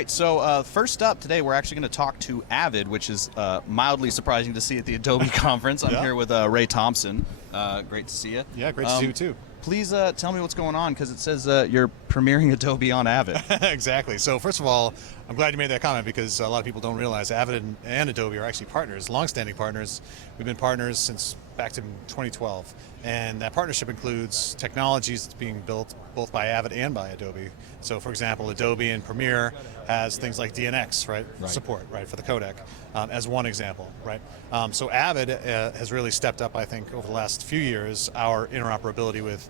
right, so first up today, we're actually going to talk to Avid, which is mildly surprising to see at the Adobe conference. I'm here with Ray Thompson. Great to see you. Yeah, great to see you too. Please tell me what's going on, because it says you're premiering Adobe on Avid. Exactly. So first of all, I'm glad you made that comment, because a lot of people don't realize Avid and Adobe are actually partners, long-standing partners. We've been partners since back to 2012, and that partnership includes technologies that's being built both by Avid and by Adobe. So for example, Adobe and Premiere has things like DNX, right? Support, right, for the codec, as one example, right? So Avid has really stepped up, I think, over the last few years, our interoperability with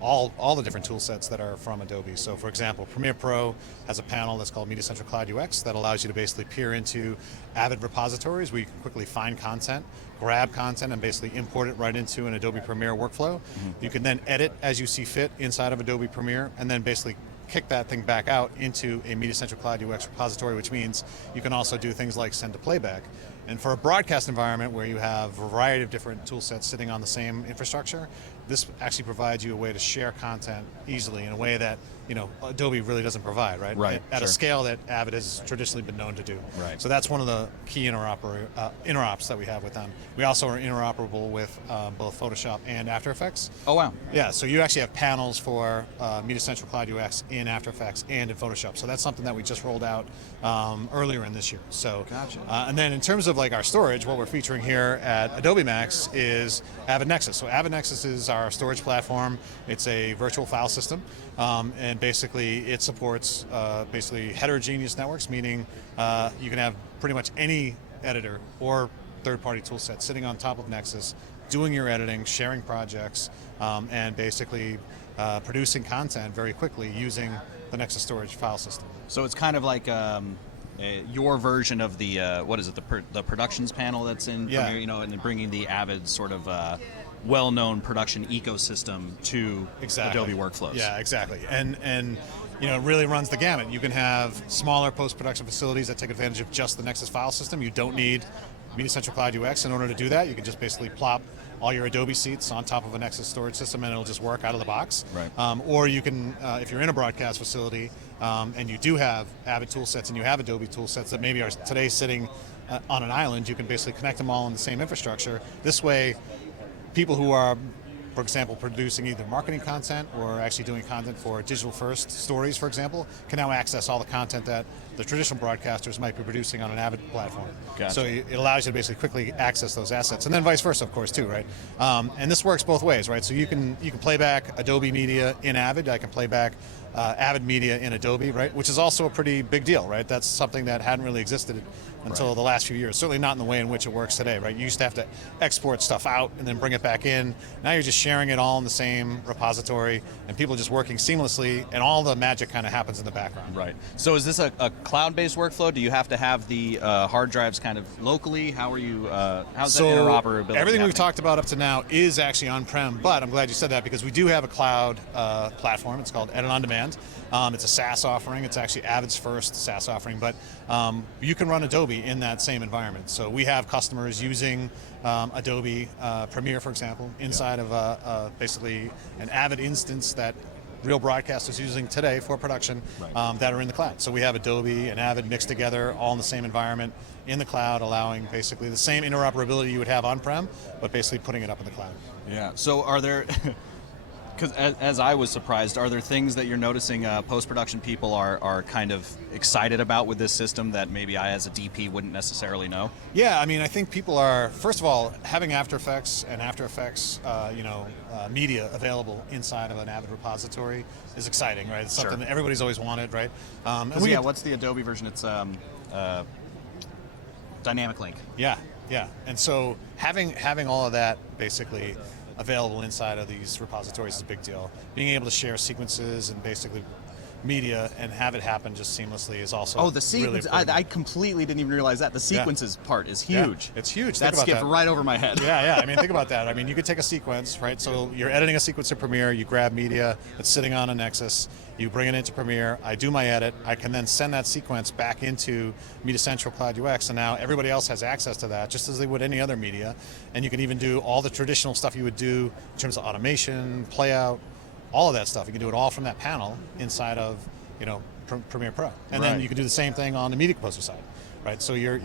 all the different tool sets that are from Adobe. So for example, Premiere Pro has a panel that's called Media Central Cloud UX that allows you to basically peer into Avid repositories where you can quickly find content, grab content, and basically import it right into an Adobe Premiere workflow. You can then edit as you see fit inside of Adobe Premiere, and then basically kick that thing back out into a Media Central Cloud UX repository, which means you can also do things like send to playback. And for a broadcast environment where you have a variety of different tool sets sitting on the same infrastructure, this actually provides you a way to share content easily in a way that Adobe really doesn't provide, right? Right. At a scale that Avid has traditionally been known to do. Right. So that's one of the key interops that we have with them. We also are interoperable with both Photoshop and After Effects. Oh, wow. Yeah, so you actually have panels for Media Central Cloud UX in After Effects and in Photoshop. So that's something that we just rolled out earlier in this year. So, gotcha. And then in terms of like our storage, what we're featuring here at Adobe MAX is Avid NEXIS. So Avid NEXIS is our storage platform. It's a virtual file system, and basically it supports basically heterogeneous networks, meaning you can have pretty much any editor or third-party tool set sitting on top of NEXIS, doing your editing, sharing projects, and basically producing content very quickly using the NEXIS storage file system. So it's kind of like your version of the what is it, the productions panel that's in Premiere, and then bringing the Avid sort of well-known production ecosystem to Adobe workflows. Yeah, exactly. And it really runs the gamut. You can have smaller post-production facilities that take advantage of just the NEXIS file system. You don't need Media Central Cloud UX in order to do that. You can just basically plop all your Adobe seats on top of a NEXIS storage system, and it'll just work out of the box. Right. Or you can, if you're in a broadcast facility and you do have Avid tool sets and you have Adobe tool sets that maybe are today sitting on an island, you can basically connect them all in the same infrastructure. This way, people who are, for example, producing either marketing content or actually doing content for digital-first stories, for example, can now access all the content that the traditional broadcasters might be producing on an Avid platform. Gotcha. So it allows you to basically quickly access those assets, and then vice versa, of course, too, right? And this works both ways, right? So you can play back Adobe media in Avid. I can play back Avid media in Adobe, right? Which is also a pretty big deal, right? That's something that hadn't really existed until the last few years. Certainly not in the way in which it works today, right? You used to have to export stuff out and then bring it back in. Now you're just sharing it all in the same repository, and people are just working seamlessly, and all the magic kind of happens in the background. Right. So is this a cloud-based workflow? Do you have to have the hard drives kind of locally? How are you? How's that interoperability? Everything we've talked about up to now is actually on-prem, but I'm glad you said that, because we do have a cloud platform. It's called Edit On Demand. It's a SaaS offering. It's actually Avid's first SaaS offering, but you can run Adobe in that same environment. So we have customers using Adobe Premiere, for example, inside of basically an Avid instance that real broadcasters using today for production that are in the cloud. So we have Adobe and Avid mixed together, all in the same environment in the cloud, allowing basically the same interoperability you would have on-prem, but basically putting it up in the cloud. Yeah. So are there, because as I was surprised, are there things that you're noticing post-production people are kind of excited about with this system that maybe I as a DP wouldn't necessarily know? Yeah, I mean, I think people are, first of all, having After Effects and After Effects media available inside of an Avid repository is exciting, right? It's something that everybody's always wanted, right? What's the Adobe version? It's Dynamic Link. Yeah, and so having all of that basically available inside of these repositories is a big deal. Being able to share sequences and basically media and have it happen just seamlessly is also the sequence. Really I completely didn't even realize that. The sequences part is huge. Yeah, it's huge. That skipped right over my head. Yeah. I mean, think about that. I mean, you could take a sequence, right? So you're editing a sequence in Premiere, you grab media that's sitting on a NEXIS, you bring it into Premiere, I do my edit, I can then send that sequence back into Media Central Cloud UX, and now everybody else has access to that, just as they would any other media. And you can even do all the traditional stuff you would do in terms of automation, play out, all of that stuff. You can do it all from that panel inside of Premiere Pro, and then you can do the same thing on the media composer side, right? So you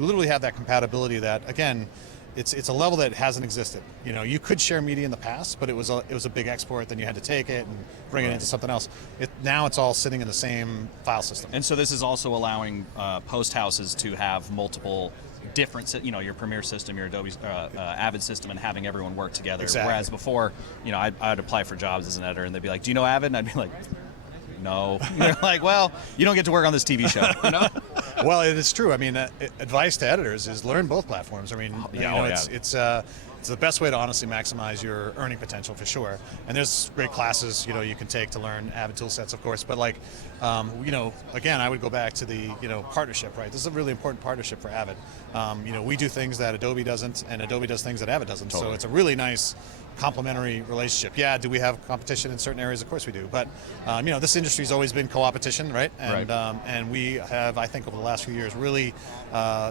literally have that compatibility that, again, it's a level that hasn't existed. You know, you could share media in the past, but it was a big export. Then you had to take it and bring it into something else. Now it's all sitting in the same file system. And so this is also allowing post houses to have multiple different, you know, your Premiere system, your Adobe Avid system, and having everyone work together. Exactly. Whereas before, you know, I'd apply for jobs as an editor, and they'd be like, "Do you know Avid?" And I'd be like, "No." And they're like, "Well, you don't get to work on this TV show." You know? Well, it is true. I mean, advice to editors is learn both platforms. I mean, it's the best way to honestly maximize your earning potential for sure. And there's great classes, you know, you can take to learn Avid tool sets, of course. But like, you know, again, I would go back to the, you know, partnership, right? This is a really important partnership for Avid. You know, we do things that Adobe doesn't, and Adobe does things that Avid doesn't. Totally. So it's a really nice complementary relationship. Yeah, do we have competition in certain areas? Of course we do. But you know, this industry's always been co-opetition, right? And and we have, I think, over the last few years, really,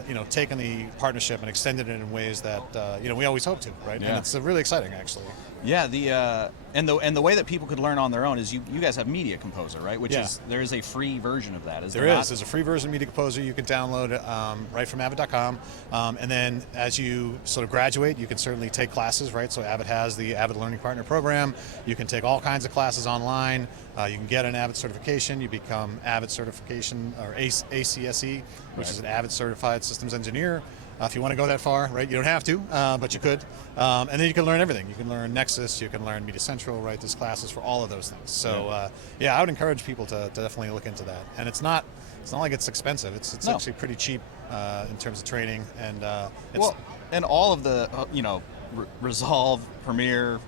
you know, taken the partnership and extended it in ways that you know, we always hoped to, right? Yeah. And it's really exciting, actually. Yeah, and the way that people could learn on their own is you guys have Media Composer, right? Which is, there is a free version of that. There's a free version of Media Composer you can download right from Avid.com, and then as you sort of graduate, you can certainly take classes, right? So Avid has the Avid Learning Partner Program. You can take all kinds of classes online. You can get an Avid certification. You become Avid certification, or ACSE, which is an Avid Certified Systems Engineer. If you want to go that far, right? You don't have to, but you could. And then you can learn everything. You can learn Nexus, you can learn Media Central, right? There's classes for all of those things. So yeah, I would encourage people to definitely look into that. And it's not like it's expensive. It's actually pretty cheap in terms of training. And and all of the you know, Resolve, Premiere,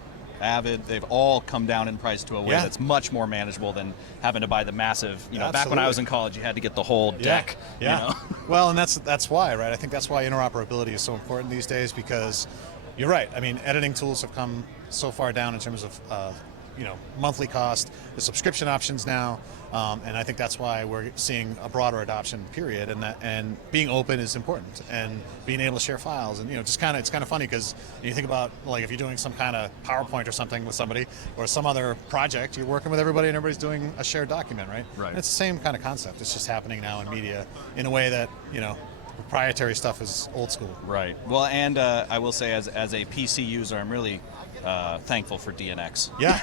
Avid, they've all come down in price to a way that's much more manageable than having to buy the massive, you know, back when I was in college, you had to get the whole deck. Yeah. You know? Well, and that's why, right? I think that's why interoperability is so important these days, because you're right. I mean, editing tools have come so far down in terms of you know, monthly cost, the subscription options now, and I think that's why we're seeing a broader adoption period, and being open is important, and being able to share files, and you know, it's kind of funny because you think about, like, if you're doing some kind of PowerPoint or something with somebody or some other project, you're working with everybody and everybody's doing a shared document, right? Right. And it's the same kind of concept. It's just happening now in media in a way that, you know, proprietary stuff is old school. Right. Well, and I will say, as a PC user, I'm really thankful for DNX. Yeah,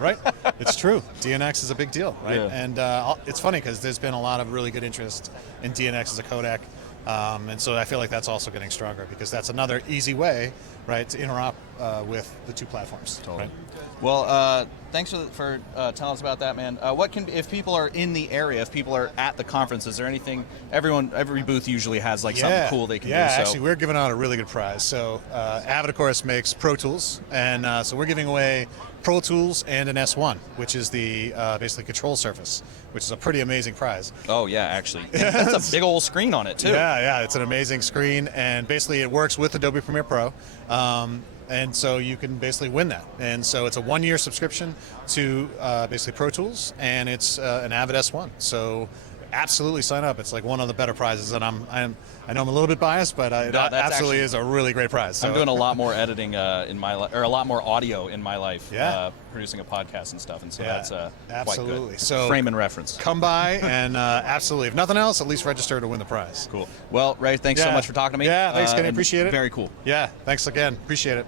right. It's true. DNX is a big deal, right? Yeah. And it's funny because there's been a lot of really good interest in DNX as a codec, and so I feel like that's also getting stronger because that's another easy way, right, to interop with the two platforms. Totally. Right? Well, thanks for telling us about that, man. What can, if people are in the area, if people are at the conference, is there anything? Every booth usually has like something cool they can do. Yeah, So. actually, we're giving out a really good prize. So Avid, of course, makes Pro Tools, and so we're giving away Pro Tools and an S1, which is the basically control surface, which is a pretty amazing prize. Oh yeah, actually, that's a big old screen on it too. Yeah, it's an amazing screen, and basically it works with Adobe Premiere Pro. And so you can basically win that. And so it's a 1-year subscription to basically Pro Tools, and it's an Avid S1. So absolutely sign up. It's like one of the better prizes, and I know I'm a little bit biased, but it absolutely is a really great prize. So. I'm doing a lot more editing in my life, or a lot more audio in my life. Yeah. Producing a podcast and stuff, and so that's absolutely quite good. So frame and reference. Come by and absolutely, if nothing else, at least register to win the prize. Cool. Well, Ray, thanks so much for talking to me. Yeah, thanks, Kenny. Appreciate it. Very cool. Yeah, thanks again. Appreciate it.